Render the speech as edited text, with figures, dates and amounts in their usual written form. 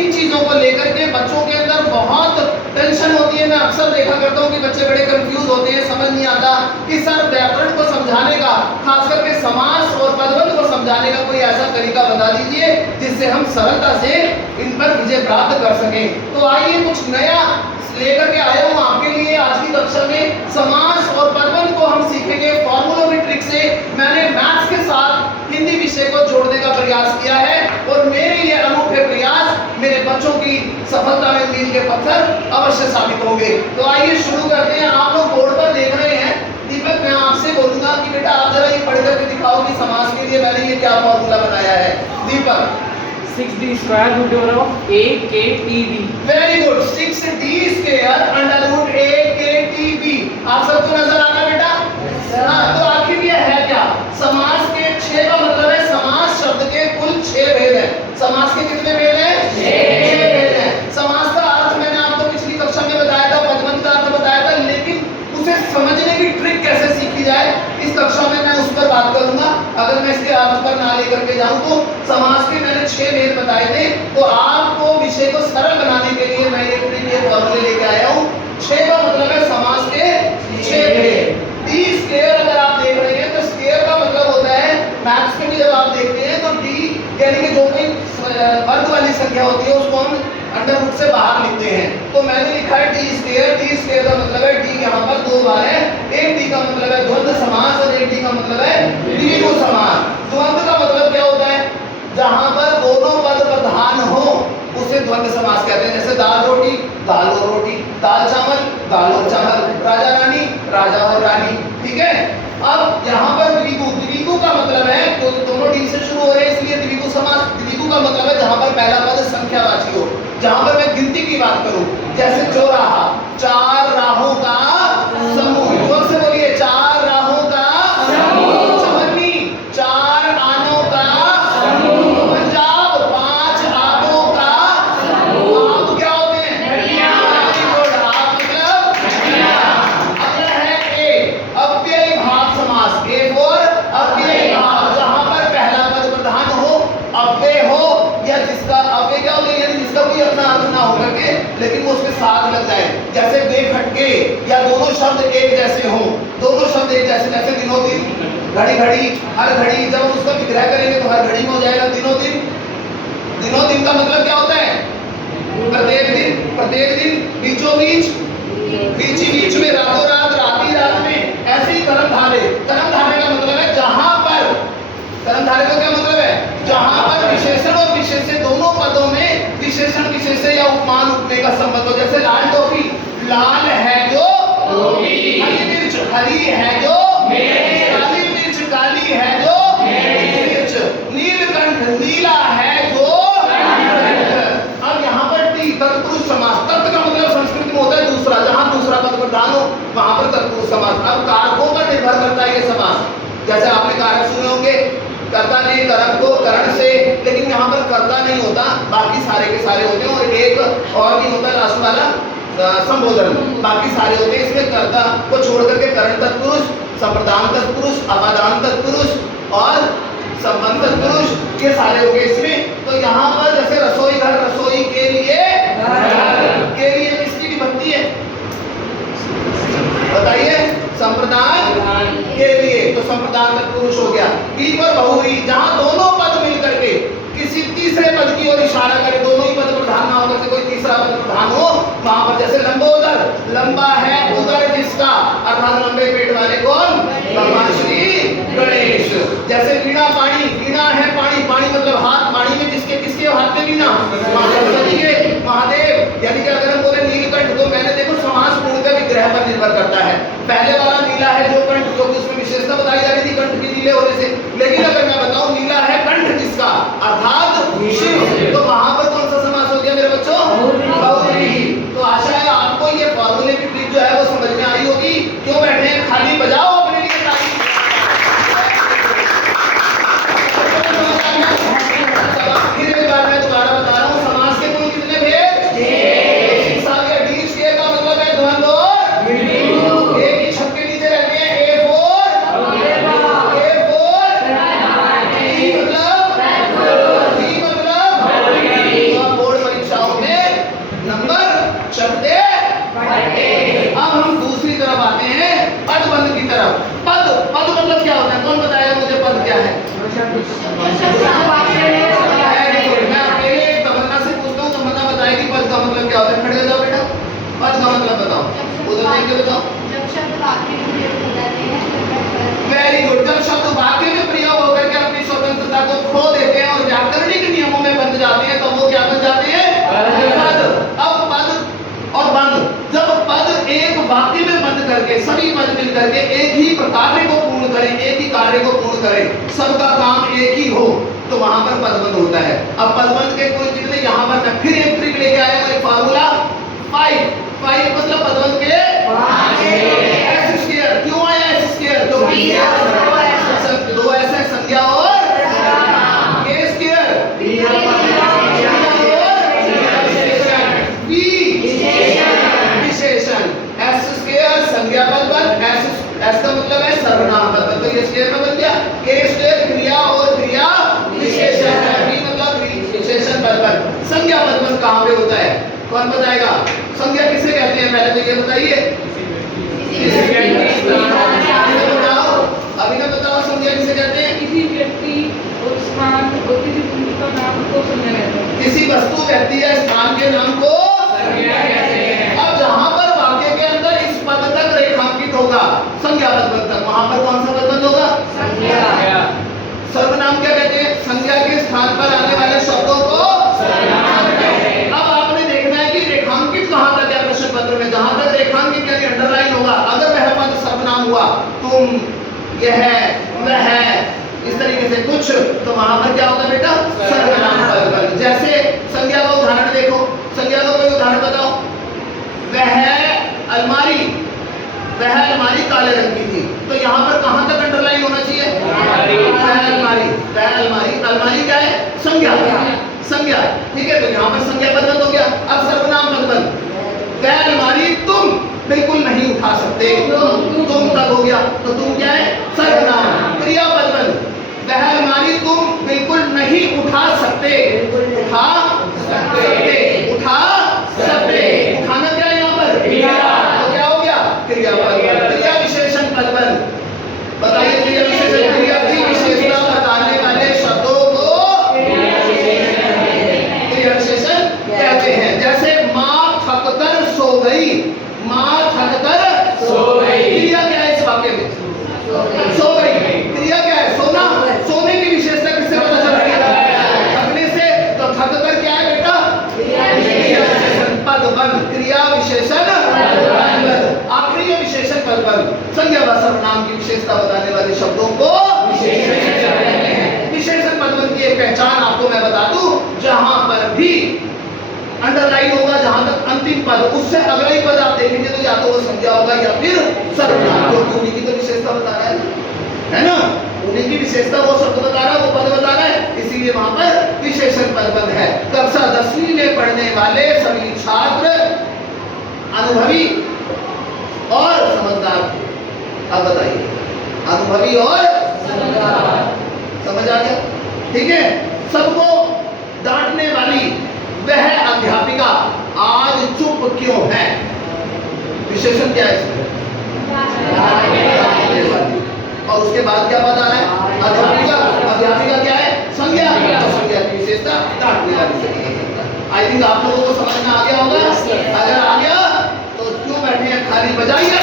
इन चीजों को लेकर के बच्चों के अंदर बहुत टेंशन होती है। मैं अक्सर देखा करता हूँ कि बच्चे बड़े कंफ्यूज होते हैं, समझ नहीं आता कि सर व्याकरण को समझाने का, खास करके समास और पदबंध को समझाने का कोई ऐसा तरीका बता दीजिए जिससे हम सरलता से इन पर विजय प्राप्त कर सकें। तो आइए कुछ नया लेकर के आया हूँ आपके लिए आज की कक्षा में। समास और पदबंध को हम सीखेंगे फॉर्मूलों की ट्रिक से। मैंने मैथ्स के साथ हिंदी विषय को जोड़ने का प्रयास किया है और मेरे ये अनूठे प्रयास मेरे बच्चों की सफलता में मील के पत्थर अवश्य साबित होंगे। तो आइए शुरू करते हैं। आप लोग बोर्ड पर देख रहे हैं। दीपक, मैं आपसे बोलूंगा कि बेटा आप जरा ये पढ़ करके दिखाओ कि समास के लिए मैंने ये क्या फॉर्मूला बनाया है। Deepak, 6d square root over of a k t b। Very good, 6d square under root a k t b। आप सबको नजर आ रहा है बेटा? हाँ, तो आखिर ये है क्या? समास के 6 का मतलब है समास शब्द के कुल 6 भेद हैं। समास के कितने भेद हैं? 6 भेद हैं। समास का अर्थ मैंने आपको पिछली कक्षा में बताया था, पदबंध का अर्थ बताया था, लेकिन उसे समझने की ट्रिक कैसे सीखी जाए इस कक्षा में मैं उस पर बात करूंगा। अगर मैं इसके अर्थ पर ना लेकर के जाऊं तो समास के मैंने 6 भेद बताए थे, तो आपको विषय को सरल बनाने के लिए मैं ये ट्रिक, ये फॉर्मूले लेके आया हूं। 6 का मतलब है समास के 6 भेद। डी स्क्वायर अगर आप देख रहे हैं तो स्क्वायर का मतलब होता है, मैथ्स में भी जब आप देखते हैं तो डी यानी कि जो कोई वर्ग वाली संख्या होती है उसको हम अंडर रूट से बाहर लिखते हैं। तो मैंने लिखा है डी स्क्वायर। डी स्क्वायर का मतलब है डी यहाँ पर 2 बार है। एक डी का मतलब है द्वंद्व समास और एक डी का मतलब है द्विगु समास। द्वंद्व का मतलब क्या होता है? जहां पर दोनों पद प्रधान हो उसे द्वंद्व समास कहते हैं। जैसे दाल रोटी, दाल और रोटी, दाल चावल, दाल और चावल, राजा रानी, राजा और रानी। ठीक है। अब यहाँ पर द्विगु, द्विगु का मतलब है तो दोनों डी से शुरू हो रहे हैं इसलिए द्विगु समास। द्विगु का मतलब है जहां पर पहला पद संख्यावाची हो, जहां पर मैं गिनती की बात करूं। जैसे चौराहा, 4 राहों का समूह। जोर से बोलिए, 4 राहों का समूह। चवन्नी, 4 आनों का समूह। पंजाब, 5 आबों का समूह। आब क्या होते हैं? आब मतलब अगला है ए, अव्ययी भाव समास। ए और अव्ययी भाव, जहां पर पहला पद प्रधान हो, अव्यय हो, या जिसका अव्यय क्या होता है, यानी जिसका कोई अपना अर्थ ना हो करके लेकिन वो उसके साथ लग जाए। जैसे बेखटके, या दोनों शब्द एक जैसे हों, दोनों शब्द एक जैसे। जैसे दिनों दिन, घड़ी घड़ी, हर घड़ी। जब हम उसका विग्रह करेंगे तो हर घड़ी में हो जाएगा दिनों दिन। दिनों दिन का मतलब क्या होता है? प्रत्येक दिन, प्रत्येक दिन, बीचों बीच, बीच ही बीच में, रातों रात, रात ही रात में। ऐसे ही कर्मधारय। कर्मधारय का मतलब है जहां पर, कर्मधारय का क्या मतलब है? जहां पर विशेषण और विशेष्य दोनों पदों में विशेषण विशेष्य या उपमान उपमेय का संबंध हो। जैसे लाल टोपी, लाल है जो टोपी। हरी मिर्च, हरी है जो मिर्च। काली मिर्च, काली है जो मिर्च। नीलकंठ, नीला है जो कंठ। अब यहाँ पर टी, तत्पुरुष समास। तत् का मतलब संस्कृत में होता है दूसरा, जहां दूसरा पद प्रधान हो वहां पर तत्पुरुष समास। अब कारकों पर निर्भर करता है ये समास। जैसे आपने कारक सुने होंगे, कर्ता ने कर्म को करण से, लेकिन यहाँ पर कर्ता नहीं होता, बाकी सारे के सारे होते हैं। और एक और भी होता है लास्ट वाला, संबोधन। बाकी सारे होते हैं। इसमें कर्ता को छोड़ करके करण तत्पुरुष, संप्रदान तत्पुरुष, अपादान तत्पुरुष और संबंध तत्पुरुष, ये सारे हो गए इसमें। तो यहाँ पर जैसे रसोई घर, रसोई के लिए किसकी विभक्ति है बताइए? संप्रदान के लिए, तो संप्रदान तत्पुरुष हो गया। बी पर बहुव्रीहि, जहां दोनों पद मिलकर के किसी तीसरे पद की ओर इशारा करे, दोनों ही पद प्रधान ना होकर के कोई तीसरा पद प्रधान हो, वहां पर जैसे लंबोदर, लंबा है उदर जिसका, अर्थात लंबे पेट वाले कौन? भगवान श्री गणेश। जैसे वीणा पाणी, वीणा है पाणी, पाणी मतलब हाथ, पाणी में जिसके किसके हाथ में वीणा? महादेव। यानी कि अगर हम बोले नीलकंठ, तो मैंने देखो समास पूर्ण का विग्रह पर निर्भर करता है। पहले वाला नीला है जो कंठ, क्योंकि उसमें विशेषता बताई जा रही थी कंठ के नीले होने से। लेकिन अगर मैं बताऊं नीला है कंठ जिसका, अर्थात शिव, तो वहां पर कौन सा समास हो गया मेरे बच्चों? बहुव्रीहि। तो आशा है आपको ये फॉर्मूले की ट्रिक जो है वो समझ में आई होगी। क्यों बैठे हैं खाली? बजाओ अपने लिए ताली। फिर एक बार मैं दोबारा बता रहा हूँ, समास के कुल कितने भेद? एक ही छत के नीचे रहते हैं, A4 Very good. मैं अकेले एक तमन्ना से पूछता हूँ, तमन्ना बताएगी पद का मतलब क्या होता है। खड़े हो जाओ बेटा, पद का मतलब बताओ, उधर देख के बताओ। Very good. जब शब्द वाक्य में प्रयोग होकर के अपनी स्वतंत्रता को खो देते हैं और व्याकरणिक नियमों में बंध जाते हैं, तब वो क्या बन जाते हैं? पद। अब पद और बंध, जब पद एक वाक्य में बंद करके सभी पद मिल करके एक ही कार्य को पूर्ण करें, एक ही कार्य को पूर्ण करें, सबका काम एक ही हो, तो वहां पर पदबंध होता है। अब पदबंध के कुल कितने, यहाँ पर मैं फिर एक ट्रिक लेके आया हूँ, एक फार्मूला 5 मतलब पदबंध के एस स्क्वायर। क्यों आया एस स्क्वायर? दो ऐसे संज्ञा और के स्क्वायर विशेषण। एस स्क्वायर संज्ञा पदबंध, एस का मतलब है सर्वनाम पदबंध, तो ये स्क्वायर में बन गया। के स्क्वायर क्रिया और क्रिया विशेषण है, वी मतलब विशेषण पदबंध। संज्ञा पदबंध कहाँ पे होता है? कौन बताएगा? संज्ञा किसे कहते हैं पहले तो ये बताइए। बताओ, अभी ना बताओ, संज्ञा किसे कहते हैं? किसी व्यक्ति और स्थान और किसी वस्तु का नाम को संज्ञा कहते हैं। किसी वस्तु, व्यक्ति या स्थान के नाम को संज्ञा कहते हैं। अब जहां पर वाक्य के अंदर इस पद तक रेखांकित होगा संज्ञा पदबंध तक, वहां पर कौन सा पदबंध होगा? संज्ञा। सर्वनाम क्या कहते हैं? संज्ञा के स्थान पर आने वाले शब्दों को सर्वनाम कहते हैं। अब आपने देखना है कि रेखांकित कहां तक है प्रश्न पत्र में। जहां तक रेखांकित यानी अंडरलाइन होगा, अगर वह पद सर्वनाम हुआ, तुम, यह, वह, इस तरीके से कुछ, तो वहां पर क्या होगा बेटा? सर्वनाम पदबंध। जैसे संज्ञा का उदाहरण देखो, संज्ञा का कोई उदाहरण बताओ। वह अलमारी काले रंग की थी, तो यहाँ पर कहां तक अंडरलाइन होना चाहिए? अलमारी क्या है? संज्ञा। ठीक है, तो यहाँ पर संज्ञा पदबंध हो गया। अब सर्वनाम पदबंध, वह अलमारी तुम बिल्कुल नहीं उठा सकते, तुम तक हो गया, तो तुम क्या है? सर्वनाम। क्रिया पदबंध, वह अलमारी तुम बिल्कुल नहीं उठा सकते, उठा सकते। उठाना क्या है यहाँ पर? क्रिया। तो क्या हो गया? क्रिया पदबंध। क्रिया विशेषण पदबंध, बताइए क्रिया विशेषण, क्रिया की विशेषता बताने वाले शब्दों को क्रिया विशेषण कहते हैं। जैसे माँ थक कर सो गई, क्रिया क्या है इस वाक्य में? सो गई। क्रिया क्या है? सोना। सोने की विशेषता किससे पता चल रही है? थकने से। तो थक कर क्या है बेटा? क्रिया विशेषण पदबंध। क्रिया विशेषण पदबंध। आखिरी विशेषण पदबंध, संज्ञा व सर्वनाम की विशेषता बताने वाले शब्दों को विशेषण कहते हैं। विशेषण पदबंध की एक पहचान आपको मैं बता दूं, जहां पर भी अंडरलाइन होगा, जहां तक अंतिम पद, उससे अगला ही पद आप देखेंगे तो या तो वो संज्ञा होगा या फिर सर्वनाम, क्योंकि उन्हीं की तो विशेषता बता रहा है ना? उन्हीं की विशेषता वो शब्द बता रहा है, वो पद बता रहा है, इसीलिए वहां पर विशेषण पदबंध है। कक्षा 10वीं में पढ़ने वाले सभी छात्र अनुभवी और समझदार। अब बताइए, अनुभवी और समझदार, समझ आ गया? ठीक है। सबको डांटने वाली वह अध्यापिका आज चुप क्यों है? विशेषण क्या है इसमें? और उसके बाद क्या बता रहा है? अध्यापिका क्या है? संज्ञा। संज्ञा की विशेषता डांटने वाली से। आई थिंक आप लोगों को समझ में आ गया होगा। अगर आ गया तो क्यों बैठे हैं खाली? बजाइए।